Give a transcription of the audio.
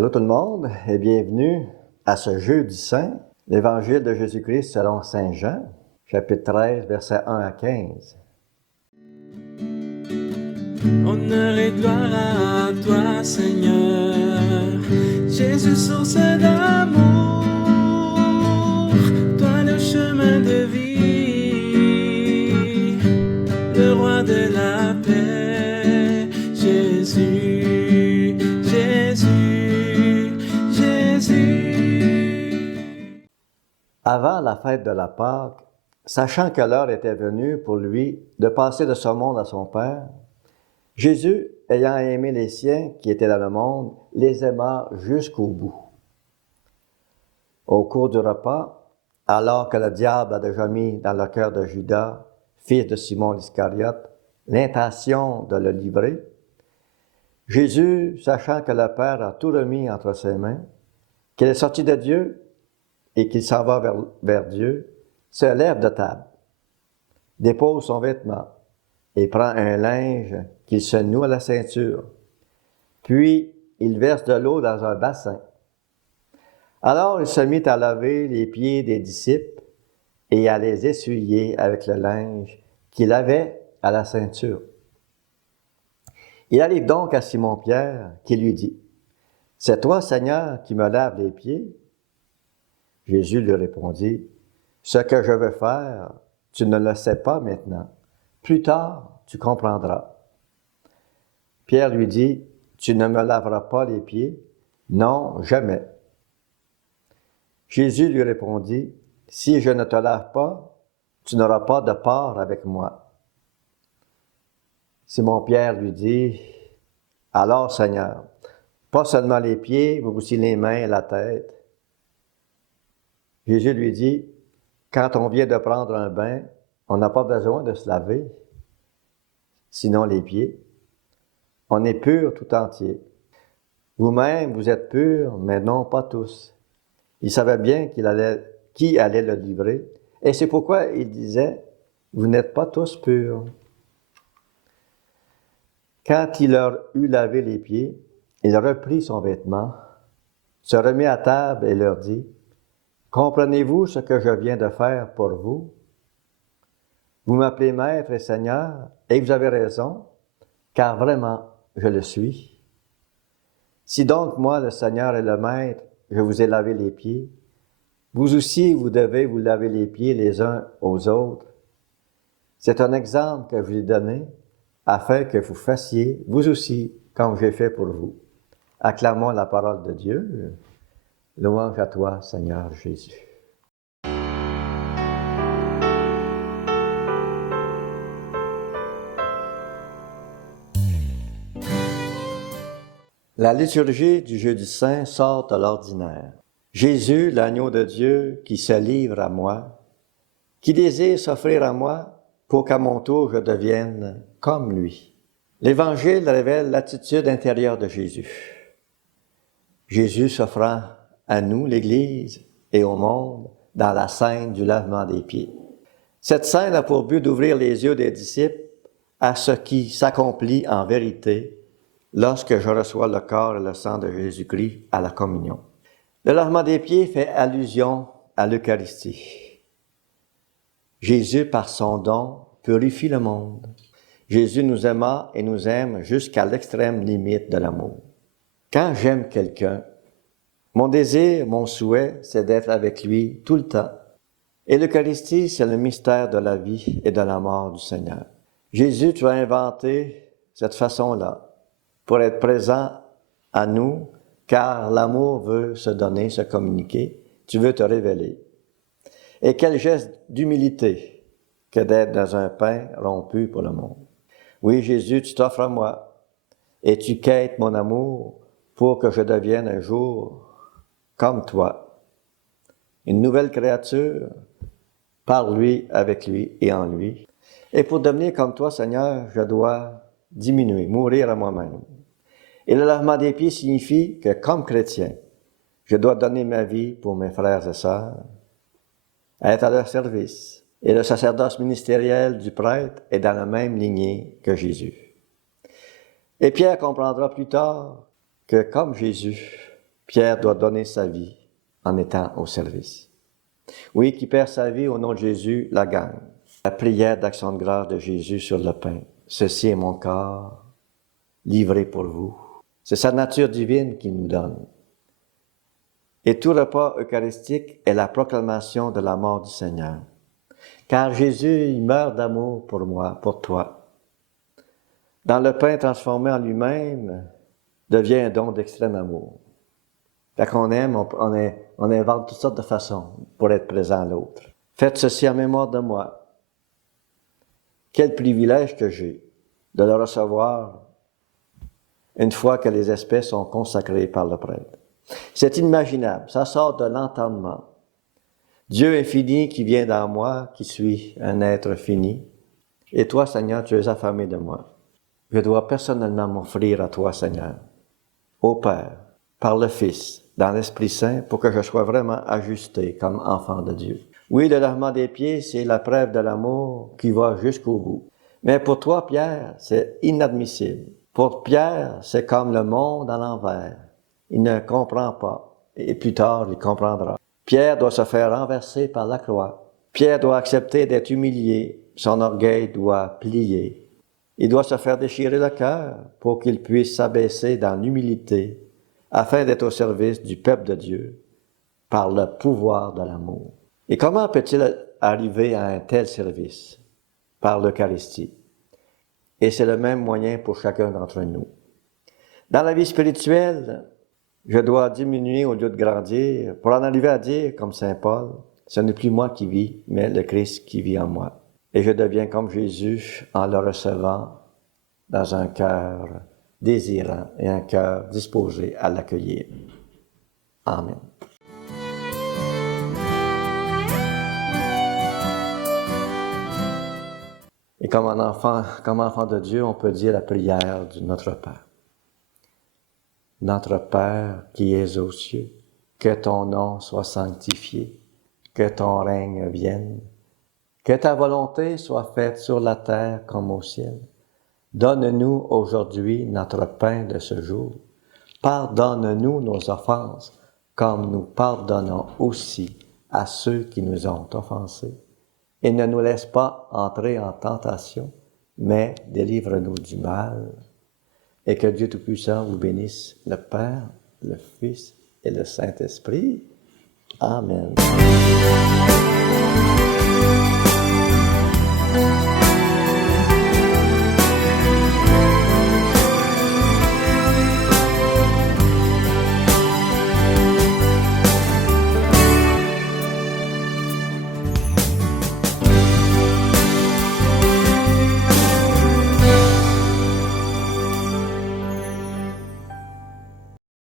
Allô tout le monde et bienvenue à ce Jeudi Saint, l'Évangile de Jésus-Christ selon Saint Jean, chapitre 13, versets 1 à 15. Honneur et gloire à toi, Seigneur, Jésus, source d'amour, toi le chemin de vie, le roi de la paix, Jésus, Jésus, Jésus. Avant la fête de la Pâque, sachant que l'heure était venue pour lui de passer de ce monde à son Père, Jésus, ayant aimé les siens qui étaient dans le monde, les aima jusqu'au bout. Au cours du repas, alors que le diable a déjà mis dans le cœur de Judas, fils de Simon l'Iscariote, l'intention de le livrer, Jésus, sachant que le Père a tout remis entre ses mains, qu'il est sorti de Dieu et qu'il s'en va vers Dieu, se lève de table, dépose son vêtement et prend un linge qu'il se noue à la ceinture. Puis, il verse de l'eau dans un bassin. Alors, il se mit à laver les pieds des disciples et à les essuyer avec le linge qu'il avait à la ceinture. Il arrive donc à Simon-Pierre qui lui dit, « C'est toi, Seigneur, qui me laves les pieds? » Jésus lui répondit, « Ce que je veux faire, tu ne le sais pas maintenant. Plus tard, tu comprendras. » Pierre lui dit, « Tu ne me laveras pas les pieds? Non, jamais. » Jésus lui répondit, « Si je ne te lave pas, tu n'auras pas de part avec moi. » Simon-Pierre lui dit, « Alors, Seigneur, pas seulement les pieds, mais aussi les mains et la tête. » Jésus lui dit, « Quand on vient de prendre un bain, on n'a pas besoin de se laver, sinon les pieds. On est pur tout entier. Vous-même, vous êtes purs, mais non pas tous. » Il savait bien qui allait le livrer, et c'est pourquoi il disait, « Vous n'êtes pas tous purs. » Quand il leur eut lavé les pieds, il reprit son vêtement, se remit à table et leur dit, « Comprenez-vous ce que je viens de faire pour vous? Vous m'appelez Maître et Seigneur, et vous avez raison, car vraiment, je le suis. Si donc moi, le Seigneur et le Maître, je vous ai lavé les pieds, vous aussi, vous devez vous laver les pieds les uns aux autres. C'est un exemple que je vous ai donné, afin que vous fassiez, vous aussi, comme j'ai fait pour vous. » Acclamons la parole de Dieu. Louange à toi, Seigneur Jésus. La liturgie du Jeudi Saint sort de l'ordinaire. Jésus, l'agneau de Dieu, qui se livre à moi, qui désire s'offrir à moi pour qu'à mon tour je devienne comme lui. L'Évangile révèle l'attitude intérieure de Jésus. Jésus s'offrant à nous, l'Église, et au monde, dans la scène du lavement des pieds. Cette scène a pour but d'ouvrir les yeux des disciples à ce qui s'accomplit en vérité lorsque je reçois le corps et le sang de Jésus-Christ à la communion. Le lavement des pieds fait allusion à l'Eucharistie. Jésus, par son don, purifie le monde. Jésus nous aima et nous aime jusqu'à l'extrême limite de l'amour. Quand j'aime quelqu'un, mon désir, mon souhait, c'est d'être avec lui tout le temps. Et l'Eucharistie, c'est le mystère de la vie et de la mort du Seigneur. Jésus, tu as inventé cette façon-là pour être présent à nous, car l'amour veut se donner, se communiquer, tu veux te révéler. Et quel geste d'humilité que d'être dans un pain rompu pour le monde. Oui, Jésus, tu t'offres à moi et tu quêtes mon amour pour que je devienne un jour comme toi. Une nouvelle créature, par lui, avec lui et en lui. Et pour devenir comme toi, Seigneur, je dois diminuer, mourir à moi-même. Et le lavement des pieds signifie que, comme chrétien, je dois donner ma vie pour mes frères et sœurs, être à leur service. Et le sacerdoce ministériel du prêtre est dans la même lignée que Jésus. Et Pierre comprendra plus tard que, comme Jésus, Pierre doit donner sa vie en étant au service. Oui, qui perd sa vie au nom de Jésus la gagne. La prière d'action de grâce de Jésus sur le pain. Ceci est mon corps, livré pour vous. C'est sa nature divine qu'il nous donne. Et tout repas eucharistique est la proclamation de la mort du Seigneur. Car Jésus, il meurt d'amour pour moi, pour toi. Dans le pain transformé en lui-même, devient un don d'extrême amour. Quand on aime, on invente toutes sortes de façons pour être présent à l'autre. Faites ceci en mémoire de moi. Quel privilège que j'ai de le recevoir une fois que les espèces sont consacrées par le prêtre. C'est inimaginable, ça sort de l'entendement. Dieu infini qui vient dans moi, qui suis un être fini. Et toi, Seigneur, tu es affamé de moi. Je dois personnellement m'offrir à toi, Seigneur, au Père, par le Fils, dans l'Esprit Saint, pour que je sois vraiment ajusté comme enfant de Dieu. Oui, le lavement des pieds, c'est la preuve de l'amour qui va jusqu'au bout. Mais pour toi, Pierre, c'est inadmissible. Pour Pierre, c'est comme le monde à l'envers. Il ne comprend pas, et plus tard, il comprendra. Pierre doit se faire renverser par la croix. Pierre doit accepter d'être humilié. Son orgueil doit plier. Il doit se faire déchirer le cœur pour qu'il puisse s'abaisser dans l'humilité afin d'être au service du peuple de Dieu par le pouvoir de l'amour. Et comment peut-il arriver à un tel service? Par l'Eucharistie. Et c'est le même moyen pour chacun d'entre nous. Dans la vie spirituelle, je dois diminuer au lieu de grandir pour en arriver à dire, comme saint Paul, ce n'est plus moi qui vis, mais le Christ qui vit en moi. Et je deviens comme Jésus en le recevant dans un cœur désirant et un cœur disposé à l'accueillir. Amen. Et comme enfant de Dieu, on peut dire la prière du Notre Père. Notre Père qui es aux cieux, que ton nom soit sanctifié, que ton règne vienne, que ta volonté soit faite sur la terre comme au ciel. Donne-nous aujourd'hui notre pain de ce jour. Pardonne-nous nos offenses, comme nous pardonnons aussi à ceux qui nous ont offensés. Et ne nous laisse pas entrer en tentation, mais délivre-nous du mal. Et que Dieu Tout-Puissant vous bénisse, le Père, le Fils et le Saint-Esprit. Amen.